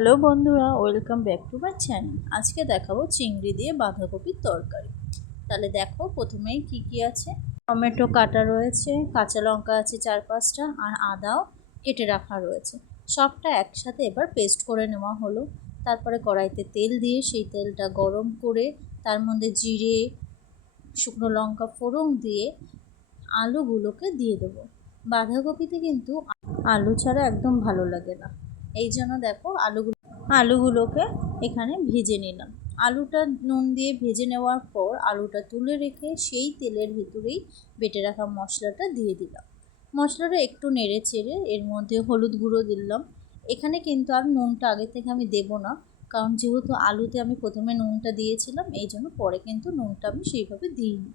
Hello বন্ধুরা, welcome back to my channel. আজকে দেখাবো চিংড়ি দিয়ে বাঁধাকপির তরকারি। তাহলে দেখো প্রথমেই কি কি আছে। টমেটো কাটা রয়েছে, কাঁচা লঙ্কা আছে 4-5টা, আর আদাও কেটে রাখা রয়েছে। সবটা একসাথে এবার পেস্ট করে নেওয়া হলো। তারপরে কড়াইতে তেল দিয়ে সেই তেলটা গরম করে তার মধ্যে জিরে, শুকনো লঙ্কা ফোড়ন দিয়ে আলুগুলোকে দিয়ে দেবো। বাঁধাকপিতে কিন্তু আলু ছাড়া একদম ভালো লাগে না, এই জন্য দেখো আলুগুলোকে এখানে ভেজে নিলাম। আলুটা নুন দিয়ে ভেজে নেওয়ার পর আলুটা তুলে রেখে সেই তেলের ভিতরেই বেটে রাখা মশলাটা দিয়ে দিলাম। মশলাটা একটু নেড়ে চেড়ে এর মধ্যে হলুদ গুঁড়ো দিলাম। এখানে কিন্তু আর নুনটা আগে থেকে আমি দেবো না, কারণ যেহেতু আলুতে আমি প্রথমে নুনটা দিয়েছিলাম, এই জন্য পরে কিন্তু নুনটা আমি সেইভাবে দিইনি।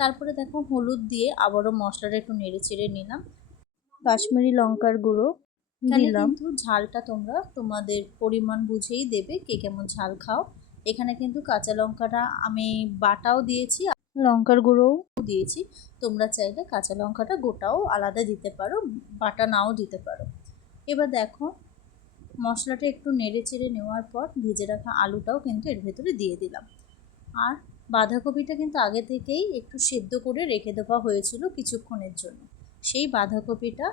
তারপরে দেখো হলুদ দিয়ে আবারও মশলাটা একটু নেড়ে চেড়ে নিলাম। কাশ্মীরি লঙ্কার গুঁড়ো দিলাম। কিন্তু ঝালটা তোমরা তোমাদের পরিমাণ বুঝেই দেবে, কে কেমন ঝাল খাও। এখানে কিন্তু কাঁচা লঙ্কাটা আমি বাটাও দিয়েছি, লঙ্কার গুঁড়োও দিয়েছি। তোমরা চাইলে কাঁচা লঙ্কাটা গোটাও আলাদা দিতে পারো, বাটা নাও দিতে পারো। এবার দেখো মশলাটা একটু নেড়ে চেড়ে নেওয়ার পর ভেজে রাখা আলুটাও কিন্তু এর ভেতরে দিয়ে দিলাম। আর বাঁধাকপিটা কিন্তু আগে থেকেই একটু সেদ্ধ করে রেখে দেওয়া হয়েছিল কিছুক্ষণের জন্য। সেই বাঁধাকপিটা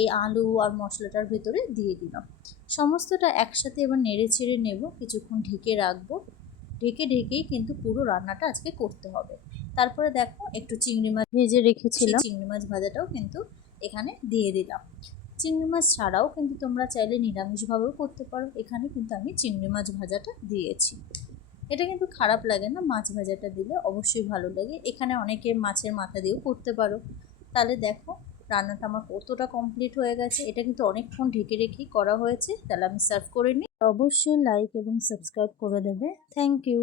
এই আলু আর মশলাটার ভেতরে দিয়ে দিলাম। সমস্তটা একসাথে এবার নেড়ে চেড়ে নেব, কিছুক্ষণ ঢেকে রাখবো। ঢেকেই কিন্তু পুরো রান্নাটা আজকে করতে হবে। তারপরে দেখো একটু চিংড়ি মাছ ভেজে রেখেছিলাম, চিংড়ি মাছ ভাজাটাও কিন্তু এখানে দিয়ে দিলাম। চিংড়ি মাছ ছাড়াও কিন্তু তোমরা চাইলে নিরামিষভাবেও করতে পারো। এখানে কিন্তু আমি চিংড়ি মাছ ভাজাটা দিয়েছি। এটা কিন্তু খারাপ লাগে না, মাছ ভাজাটা দিলে অবশ্যই ভালো লাগে। এখানে অনেকে মাছের মাথা দিয়েও করতে পারো। তাহলে দেখো রান্নাটা আমার কতটা কমপ্লিট হয়ে গেছে। এটা কিন্তু অনেকক্ষণ ঢেকে রেখেই করা হয়েছে। তাহলে আমি সার্ভ করে নিই। অবশ্যই লাইক এবং সাবস্ক্রাইব করে দেবে। Thank you.